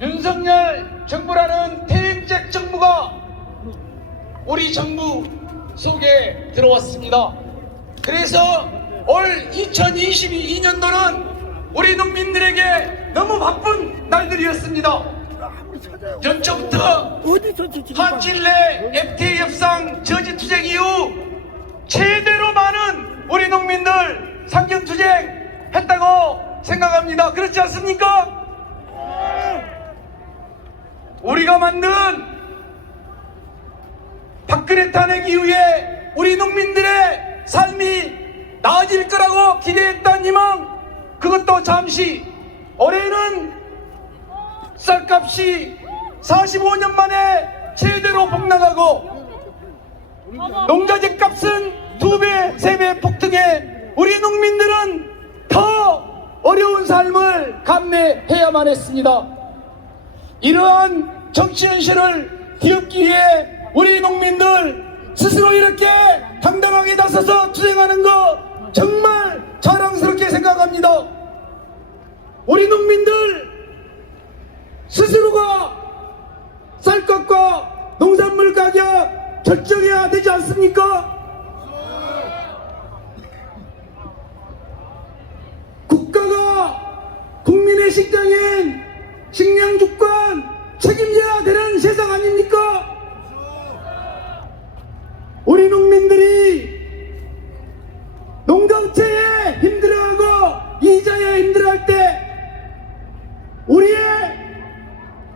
윤석열 정부라는 퇴행적 정부가 우리 정부 속에 들어왔습니다. 그래서 올 2022년도는 우리 농민들에게 너무 바쁜 날들이었습니다. 연초부터 한칠 내 FTA 협상 저지투쟁 이후 최대로 많은 우리 농민들 상경투쟁 했다고 생각합니다. 그렇지 않습니까? 우리가 만든 박근혜 탄핵 이후에 우리 농민들의 삶이 나아질 거라고 기대했다니만 그것도 잠시. 올해는 쌀값이 45년 만에 제대로 폭락하고 농자재 값은 2배, 3배 폭등해 우리 농민들은 더 어려운 삶을 감내해야만 했습니다. 이러한 정치 현실을 뒤엎기 위해 우리 농민들 스스로 이렇게 당당하게 나서서 투쟁하는 거 정말 자랑스럽게 생각합니다. 우리 농민들 스스로가 쌀값과 농산물 가격 결정해야 되지 않습니까? 국가가 국민의 식량인 식량 주권 책임져야 되는 세상 아닙니까? 우리 농민들이 농경체에 힘들어하고 이자에 힘들어할 때 우리의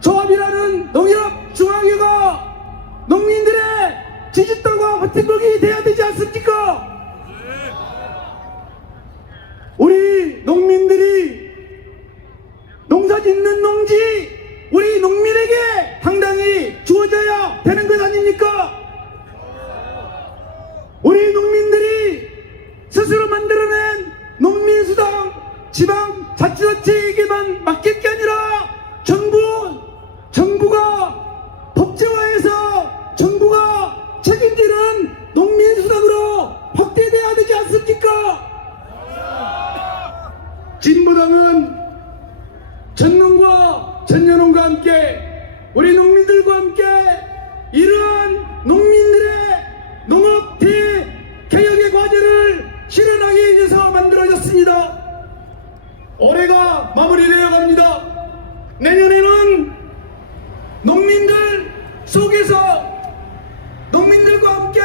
조합이라는 농협중앙회가 농민들의 지지떡과 버팀목이 돼야 되지 않습니까? 우리 농민들이 농사 짓는 농지 우리 농민에게 당당히 주어져야 되는 것 아닙니까? 우리 농민들이 스스로 만들어낸 농민수당 지방자치단체에게만 맡길 게 아니라 정부가 법제화해서 정부가 책임지는 농민수당으로 확대돼야 되지 않습니까? 진보당은 전농과 전연농과 함께 우리 농민들과 함께 이러한 농민들의 농업 대개혁의 과제를 실현하기 위해서 만들어졌습니다. 올해가 마무리되어 갑니다. 내년에는 농민들 속에서 농민들과 함께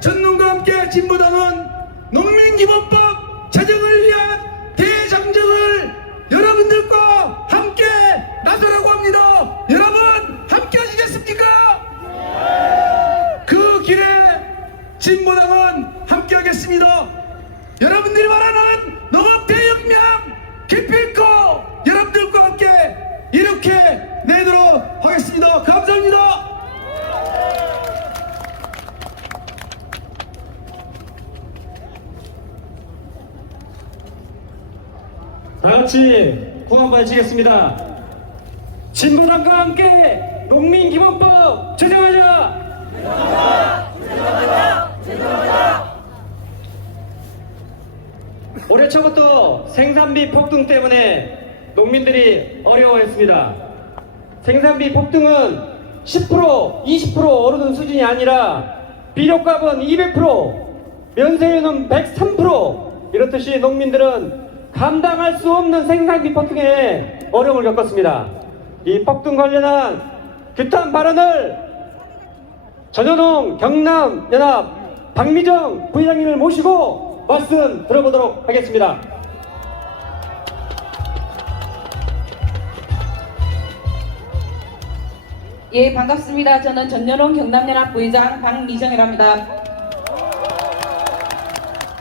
전농과 함께 진보당은 농민기본법 제정을 위한 대장정을 여러분들과 함께 나서라고 합니다. 여러분 함께 하시겠습니까? 그 길에 진보당은 함께 하겠습니다. 여러분들이 말하는 농업대혁명 기필코 여러분들과 함께 이렇게 내도록 하겠습니다. 감사합니다. 다같이 궁 한번 외치겠습니다. 진보당과 함께 농민기본법 제정하자! 올해 초부터 생산비 폭등 때문에 농민들이 어려워했습니다. 생산비 폭등은 10%, 20% 오르는 수준이 아니라 비료값은 200%, 면세유는 103%, 이렇듯이 농민들은 감당할 수 없는 생산비 폭등에 어려움을 겪었습니다. 이 폭등 관련한 규탄 발언을 전현홍 경남연합 박미정 부회장님을 모시고 말씀 들어보도록 하겠습니다. 예, 반갑습니다. 저는 전연홍 경남연합 부회장 박미정이랍니다.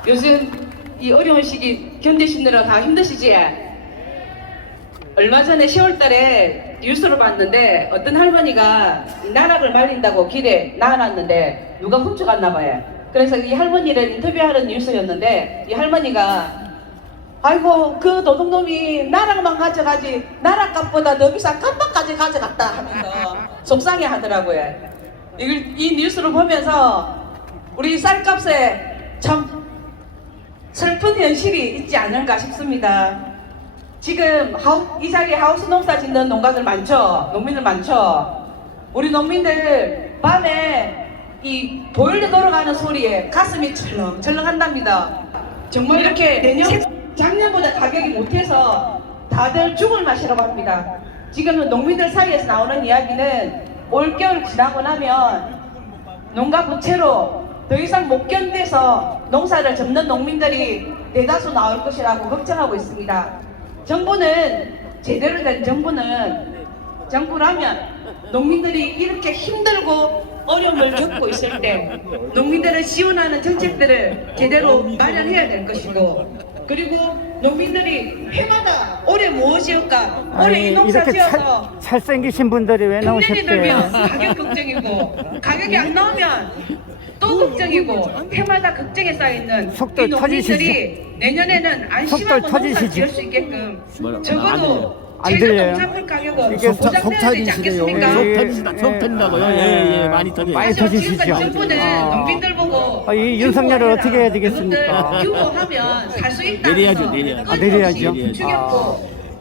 요즘 이 어려운 시기 견디시느라 다 힘드시지? 얼마 전에 10월달에 뉴스를 봤는데 어떤 할머니가 나락을 말린다고 길에 놔놨는데 누가 훔쳐갔나 봐요. 그래서 이 할머니를 인터뷰하는 뉴스였는데 이 할머니가 아이고 그 도둑놈이 나락만 가져가지 나락값보다 더 비싼 깜빡까지 가져갔다 하면서 속상해 하더라고요. 이 뉴스를 보면서 우리 쌀값에 참 슬픈 현실이 있지 않을까 싶습니다. 지금 이 자리에 하우스 농사 짓는 농가들 많죠? 농민들 많죠? 우리 농민들 밤에 이 보일러 돌아가는 소리에 가슴이 철렁철렁 한답니다. 정말 이렇게 작년보다 가격이 못해서 다들 죽을 맛이라고 합니다. 지금 농민들 사이에서 나오는 이야기는 올겨울 지나고 나면 농가 부채로 더 이상 못 견뎌서 농사를 접는 농민들이 대다수 나올 것이라고 걱정하고 있습니다. 정부는 제대로 된 정부라면 농민들이 이렇게 힘들고 어려움을 겪고 있을 때 농민들을 지원하는 정책들을 제대로 마련해야 될 것이고, 그리고 농민들이 해마다 올해 무엇이올까, 올해 이 농사 이렇게 지어서 잘생기신 분들이 왜 금년이 들면 나오셨대요? 가격 걱정이고, 가격이 안 나오면 또 걱정이고, 해마다 걱정에 쌓여있는 속도 이 농민들이 내년에는 안심하고 농사 터지시죠? 지을 수 있게끔 적어도 안 최저 들려요. 농산물 가격은 이게 보장돼야 되지 않겠습니까? 속 터진다고요? 예, 많이 터져요. 많이 터지시죠? 지금까지 정부는 농민들 보고 이 윤석열을 어떻게 해야 되겠습니까? 규모하면 살 수 있다. 내려야죠. 내려야죠.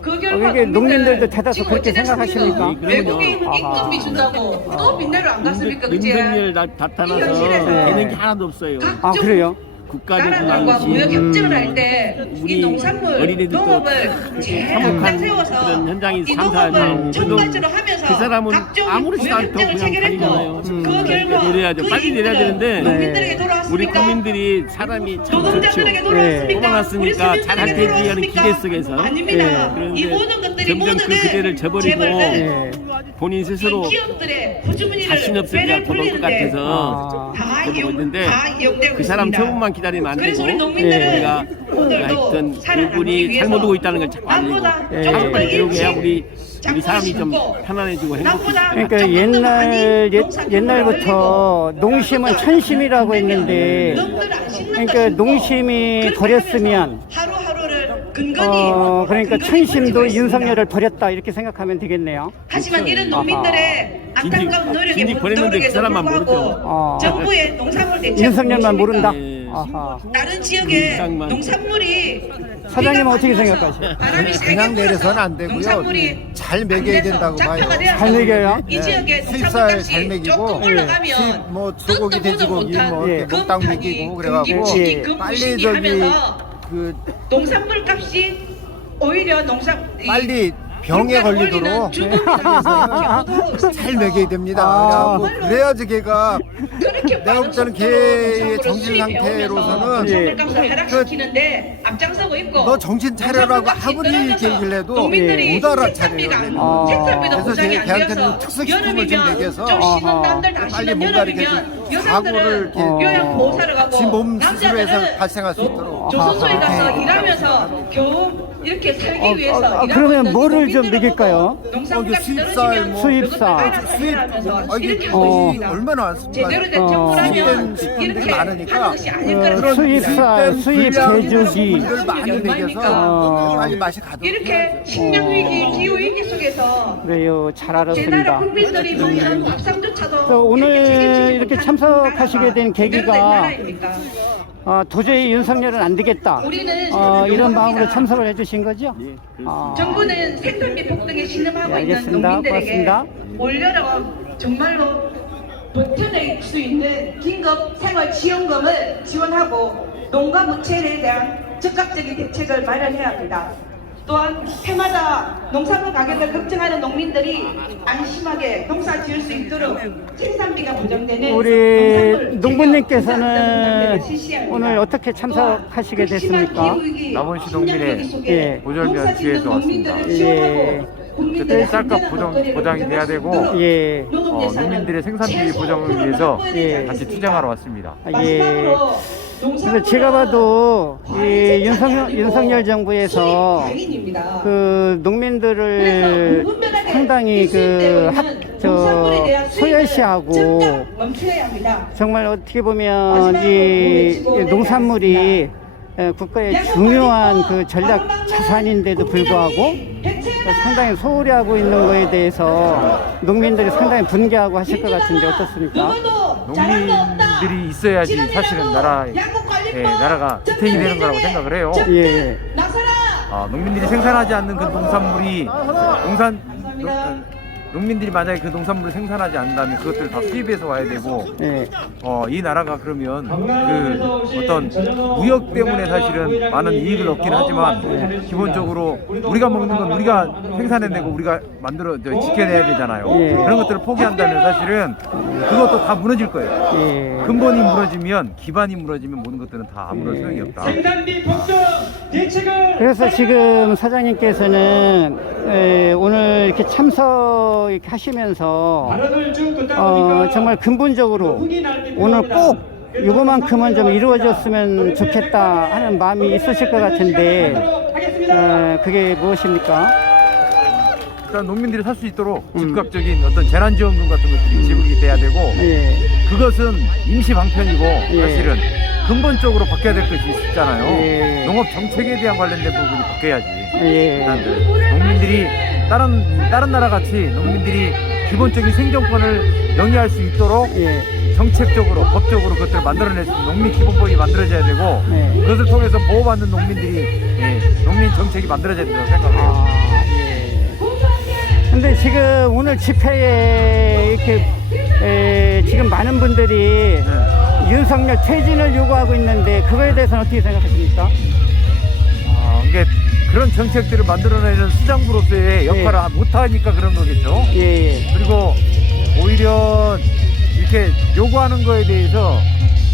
그 결과 이게 농민들도 대다수 지금 그렇게 어찌 됐습니까? 생각하십니까? 외국인 아하. 임금비 준다고 또 빈대로 안 갔습니까? 그치? 윤석열 이 나타나서 현실에서 되는 게 하나도 없어요. 아, 그래요? 나라들과 무역 협정을 할 때 이 우리 농산물, 어린이들도 농업을 제일 참혹한 앞장 세워서 그런 현장이 이 상상하죠. 농업을 첫번째로 하면서 그 사람은 각종 아무렇지도 무역 않다고 협정을 그냥 체결했고, 다니잖아요. 그 결과 내려야죠. 그 빨리 내려야 이익들은 되는데 농민들에게 우리 돌아왔습니까? 국민들이 사람이 참 좋죠. 노동자들에게 돌아왔습니까? 뽑아놨으니까 우리 서민들에게 잘할 테지 하는 돌아왔습니까? 기대 속에서. 아닙니다. 그런데 이 모든 것들이 점점 그 모두는 그대를 저버리고 재벌들, 본인 스스로 이 기업들의 후주머니를 자신 없으니까 빼낼 도올 것 풀리는데 같아서 다 저러고 있는데 이용되고 그 사람 있습니다. 처분만 기다리면 안 되고 그래서 우리 농민들은 우리가 오늘도 하여튼 살아남기 일본이 위해서 잘못 오고 있다는 걸 자꾸 알리고 남보다 예. 조금 더 자꾸 배우게 해야 일찍 우리 사람이 좀 편안해지고 행복해지고. 남보다 그러니까 조금 더 많이 옛날부터 농심은 천심이라고 했는데, 그러니까 농심이 버렸으면 하루하루를 근근히 그러니까 천심도 윤석열을 버렸다 이렇게 생각하면 되겠네요. 하지만 이런 농민들의 안타까운 노력에 진지 버렸는데 그 사람만 모르죠. 정부의 농산물 대책 윤석열만 모른다. 예. 아하. 다른 지역에 농장만. 농산물이 사장님은 어떻게 생각하세요? 그냥 내려서는 안 되고요. 잘 먹여야 된다고 봐요. 잘 먹여요? 이 지역에 수입살 농산물값이 잘 먹이고, 조금 올라가면 수입 뭐 소고기, 뜻도 보도 돼지고기 못한 뭐 이렇게 예. 몽땅 먹이고 그래갖고 김치기, 빨리 금부시기 저기 하면서 그 농산물 값이 오히려 빨리 병에 걸리도록 잘 먹여야 됩니다. 그래갖고 그래야지 걔가 내가 볼 때는 걔의 정신 상태로서는 예. 값을 하락시키는데 앞장서고 있고 너 정신 차려라고 아무리 얘기를 해도 못 알아차려요. 걔는. 그래서 걔한테는 특수식품을 좀 먹여서 빨리 뭔가 이렇게 사고를 이렇게 지 몸 스스로 해서 발생할 수 있도록 조선소에 가서 일하면서 겨우 이렇게 살기 위해서 일하고 그러면 있는 뭐를 좀 농민들은 먹일까요? 농산물값이 수입쌀, 떨어지면 뭐 수입쌀. 수입 이렇게 하고 있습니다. 얼마나 많습니까? 제대로 된 정부라면 수입된 이렇게 식품들이 많으니까 하는 것이 아닐 거라고 수입쌀, 수입 돼지고기. 을 많이 먹여서 빨리 맛이 가도록 이렇게 식량 위기, 기후 위기 속에서 그래요. 잘 제 나라 알았습니다. 국민들이 먹는 밥상조차도 그래서 오늘 책임지지 이렇게 못한 참석하시게 나라가 된 제대로 된 계기가 나라입니까? 도저히 윤석열은 안 되겠다. 우리는 이런 마음으로 요구합니다. 참석을 해주신 거죠? 정부는 생산비 폭등에 신음하고 네, 있는 알겠습니다. 농민들에게 고맙습니다. 올여라 정말로 버텨낼 수 있는 긴급 생활 지원금을 지원하고 농가 부채에 대한 즉각적인 대책을 마련해야 합니다. 또한 해마다 농산물 가격을 걱정하는 농민들이 안심하게 농사 지을 수 있도록 생산비가 보장되는 우리 농산물 농부님께서는 재배 실시합니다. 오늘 어떻게 참석하시게 또한 극심한 됐습니까? 기후위기, 남원시 식량 농민의 위기 속에 예. 보존련 농사 짓는 지회에서 농민들을 왔습니다. 지원하고 예. 국민들의 쌀값 안전한 먹거리를 보장이 돼야 보장할 수 되고, 있도록 예. 농업 예산은 농민들의 생산비 최소 보장을 앞으로 위해서 확보해야 되지 예. 같이 않겠습니까? 투쟁하러 왔습니다. 예. 마지막으로 그래서 제가 봐도 이 윤석열 정부에서 당인입니다. 그 농민들을 상당히 소외시하고 멈춰야 합니다. 정말 어떻게 보면 이 농산물이 국가의 중요한 그 전략 자산인데도 불구하고 상당히 소홀히 하고 있는 거에 대해서 농민들이 상당히 분개하고 하실 것 같은데 어떻습니까? 농민들이 있어야지 사실은 나라가 지탱이 되는 거라고 생각을 해요. 예. 농민들이 생산하지 않는 그 농산물이 농민들이 만약에 그 농산물을 생산하지 않는다면 그것들을 다 수입해서 와야 되고 예. 이 나라가 그러면 그 어떤 무역 때문에 사실은 많은 이익을 얻긴 하지만 기본적으로 우리가 먹는 건 우리가 생산해내고 우리가 지켜내야 되잖아요. 예. 그런 것들을 포기한다면 사실은 그것도 다 무너질 거예요. 예. 근본이 무너지면 기반이 무너지면 모든 것들은 다 아무런 소용이 없다. 생산비 폭등 대책을 그래서 지금 사장님께서는 오늘 이렇게 참석 이렇게 하시면서 발언을 쭉 듣다 보니까 정말 근본적으로 오늘 꼭 이거만큼은 좀 이루어졌으면 좋겠다 하는 마음이 있으실 것 같은데 그게 무엇입니까? 일단 농민들이 살 수 있도록 즉각적인 어떤 재난지원금 같은 것들이 지급이 돼야 되고 예. 그것은 임시 방편이고 예. 사실은 근본적으로 바뀌어야 될 것이 있잖아요. 예. 농업 정책에 대한 관련된 부분이 바뀌어야지. 예. 일단 농민들이 다른 나라 같이 농민들이 기본적인 생존권을 영위할 수 있도록 예. 정책적으로 법적으로 그것들을 만들어낼 수 있는 농민 기본법이 만들어져야 되고 네. 그것을 통해서 보호받는 농민들이 농민 정책이 만들어져야 된다고 생각해요. 예. 근데 지금 오늘 집회에 이렇게 지금 많은 분들이 윤석열 퇴진을 요구하고 있는데 그거에 대해서는 어떻게 생각하십니까? 이게 그런 정책들을 만들어내는 수장부로서의 역할을 못하니까 그런 거겠죠. 예. 그리고 오히려 이렇게 요구하는 거에 대해서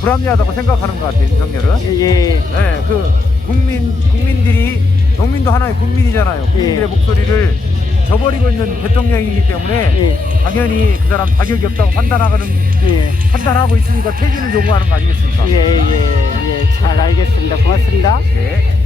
불합리하다고 생각하는 것 같아요, 윤석열은. 예. 네, 그 국민들이 농민도 하나의 국민이잖아요. 국민들의 목소리를 저버리고 있는 대통령이기 때문에 당연히 그 사람 자격이 없다고 판단하고 있으니까 퇴진을 요구하는 거 아니겠습니까? 예. 잘 알겠습니다. 고맙습니다. 네.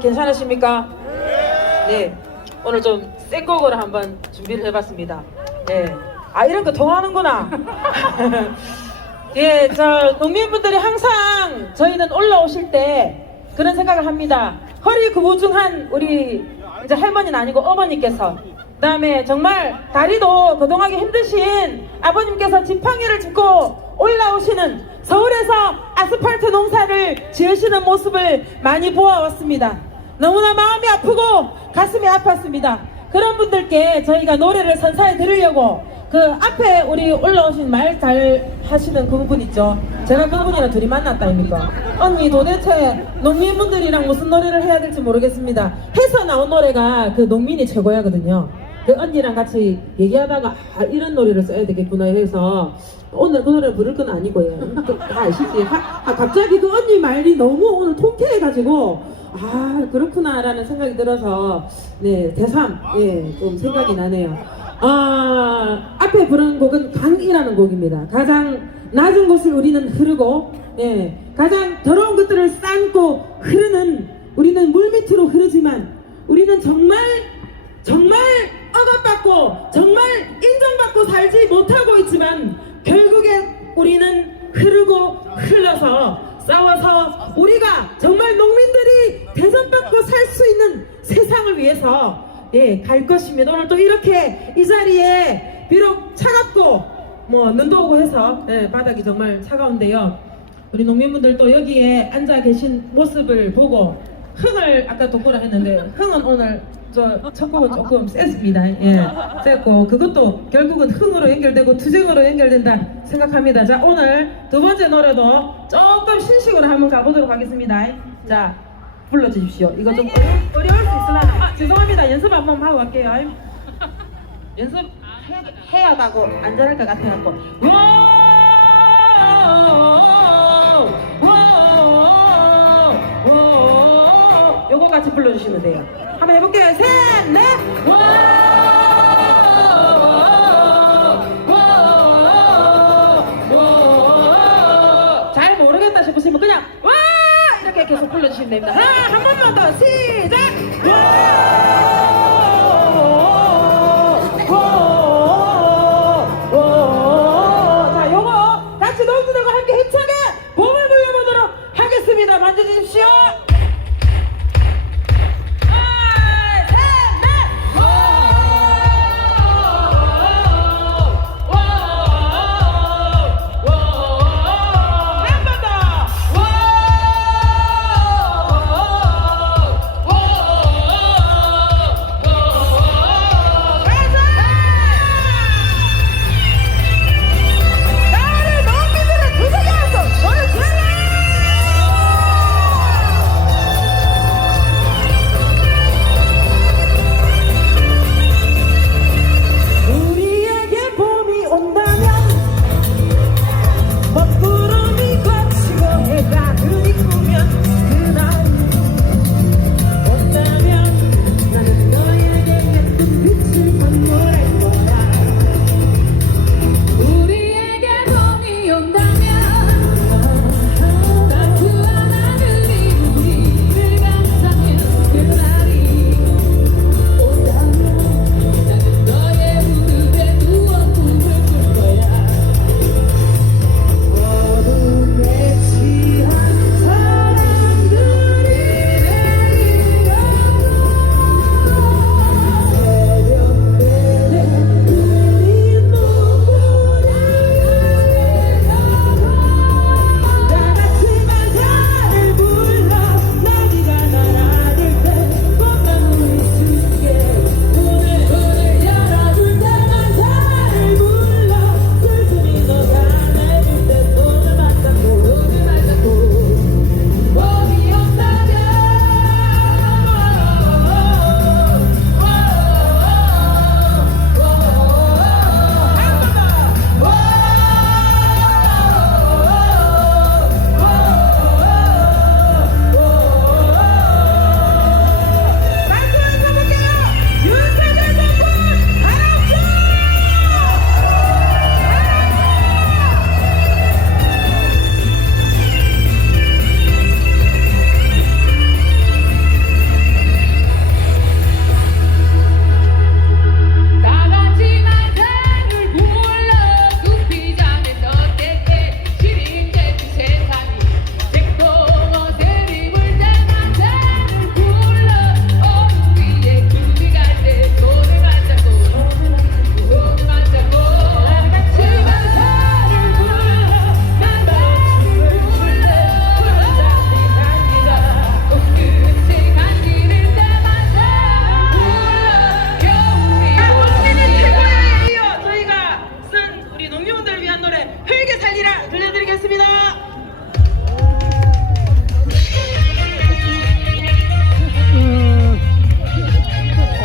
괜찮으십니까? 네. 오늘 좀 센 곡으로 한번 준비를 해봤습니다. 네. 이런 거 통하는구나. 예, 농민분들이 항상 저희는 올라오실 때 그런 생각을 합니다. 허리 구부중한 우리 이제 할머니는 아니고 어머니께서, 그 다음에 정말 다리도 거동하기 힘드신 아버님께서 지팡이를 짚고 올라오시는 서울에서 아스팔트 농사를 지으시는 모습을 많이 보아왔습니다. 너무나 마음이 아프고 가슴이 아팠습니다. 그런 분들께 저희가 노래를 선사해 드리려고 그 앞에 우리 올라오신 말 잘 하시는 그분 있죠. 제가 그분이랑 둘이 만났다 아닙니까? 언니 도대체 농민분들이랑 무슨 노래를 해야 될지 모르겠습니다. 해서 나온 노래가 그 농민이 최고야거든요. 그 언니랑 같이 얘기하다가 아, 이런 노래를 써야 되겠구나 해서 오늘 그 노래를 부를 건 아니고요. 다 아시지? 갑자기 그 언니 말이 너무 오늘 통쾌해가지고 아 그렇구나라는 생각이 들어서 네 대삼 좀 생각이 나네요. 앞에 부른 곡은 강이라는 곡입니다. 가장 낮은 곳을 우리는 흐르고 가장 더러운 것들을 쌓고 흐르는 우리는 물밑으로 흐르지만 우리는 정말 억압받고 정말 인정받고 살지 못하고 있지만 결국에 우리는 흐르고 흘러서 싸워서 우리가 정말 농민들이 대접받고 살 수 있는 세상을 위해서 갈 것입니다. 오늘 또 이렇게 이 자리에 비록 차갑고 뭐 눈도 오고 해서 바닥이 정말 차가운데요. 우리 농민분들 또 여기에 앉아 계신 모습을 보고 흥을 아까 돋보라 했는데 흥은 오늘 첫 곡은 조금 셌습니다. 셌고 그것도 결국은 흥으로 연결되고 투쟁으로 연결된다 생각합니다. 자 오늘 두 번째 노래도 조금 신식으로 한번 가보도록 하겠습니다. 자 불러주십시오. 이거 좀 어려울 수 있으나 죄송합니다. 연습 한번 하고 갈게요. 연습 해야 하고 안전할 것 같아갖고 요거 같이 불러주시면 돼요. 한번 해볼게요. 셋, 넷, 잘 모르겠다 싶으시면 그냥 와 이렇게 계속 불러주시면 됩니다. 한 번만 더 시작. 자, 요거 같이 농부들과 함께 힘차게 몸을 불려보도록 하겠습니다. 만져주십시오.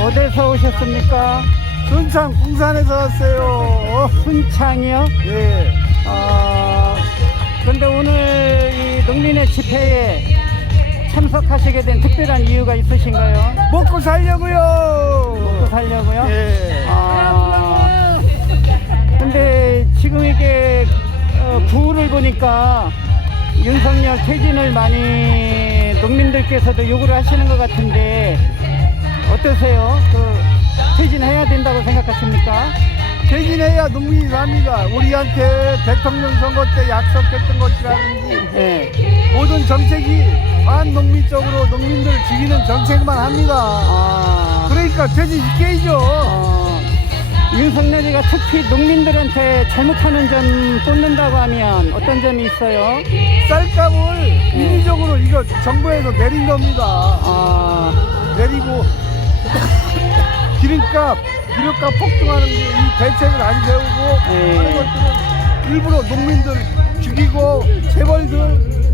어디서 오셨습니까? 순창 궁산에서 왔어요. 순창이요? 예. 근데 오늘 이 농민의 집회에 참석하시게 된 특별한 이유가 있으신가요? 먹고 살려고요. 먹고 살려고요? 예. 근데 지금 이게 구호를 보니까 윤석열 퇴진을 많이 농민들께서도 요구를 하시는 것 같은데 어떠세요? 퇴진해야 된다고 생각하십니까? 퇴진해야 농민이 삽니다. 우리한테 대통령 선거 때 약속했던 것이라든지 네. 모든 정책이 반농민적으로 농민들을 죽이는 정책만 합니다. 그러니까 퇴진시켜야죠. 윤석열이가 특히 농민들한테 잘못하는 점 꼽는다고 하면 어떤 점이 있어요? 쌀값을 인위적으로 이거 정부에서 내린 겁니다. 내리고 기름값 폭등하는 게 이 대책을 안 세우고 하는 것들은 일부러 농민들 죽이고 재벌들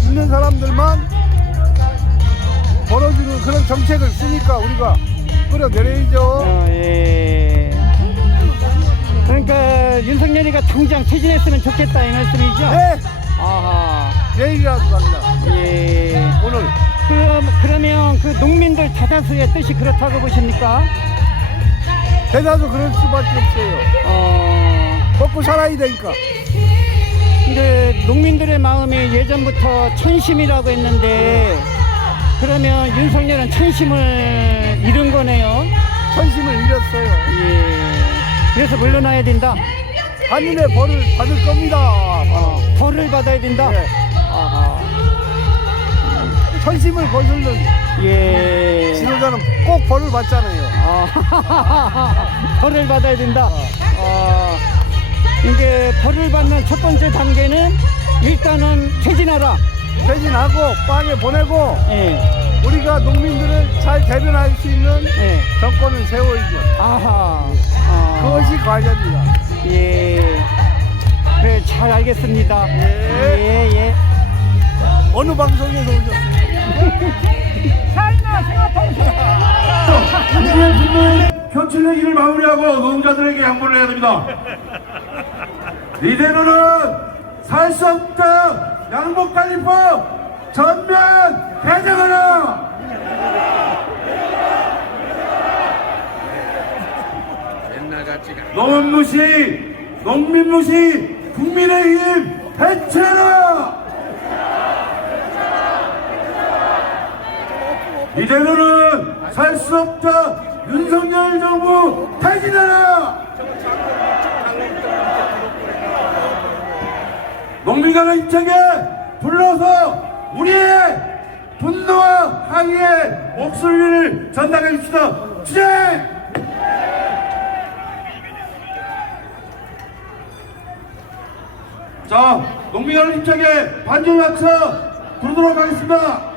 있는 사람들만 벌어주는 그런 정책을 쓰니까 우리가 끌어내려야죠. 예. 그러니까 윤석열이가 당장 퇴진했으면 좋겠다 이 말씀이죠? 네. 아하. 내일이라도 갑니다. 예. 오늘. 그러면 그 농민들 대다수의 뜻이 그렇다고 보십니까? 대다수 그럴 수밖에 없어요. 먹고 살아야 되니까. 근데 농민들의 마음이 예전부터 천심이라고 했는데 그러면 윤석열은 천심을 잃은 거네요. 천심을 잃었어요. 예. 그래서 물러나야 된다. 한일의 벌을 받을 겁니다. 벌을 받아야 된다. 네. 천심을 거슬른 예. 지도자는 꼭 벌을 받잖아요. 벌을 받아야 된다. 이제 벌을 받는 첫 번째 단계는 일단은 퇴진하라. 퇴진하고 빵에 보내고 예. 우리가 농민들을 잘 대변할 수 있는 예. 정권을 세워야죠. 그것이 과제입니다. 예. 그래, 잘 알겠습니다. 예. 어느 방송에서 오셨어요? 국민의 분노의 표출내기를 마무리하고 노동자들에게 양보를 해야 됩니다. 이대로는 살 수 없다. 양복관리법 전면 개정하라. 농업 무시, 농민 무시, 국민의힘 해체하라. 이대로는 살 수 없다. 윤석열 정부 퇴진하라. 농민간의 입장에 불러서 우리의 분노와 항의의 목소리를 전달해 줍시다. 주제! 자, 농민간의 입장에 반전 악서 부르도록 하겠습니다.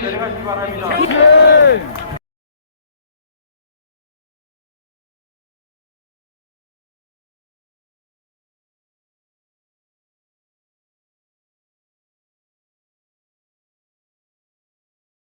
내려가시기 바랍니다.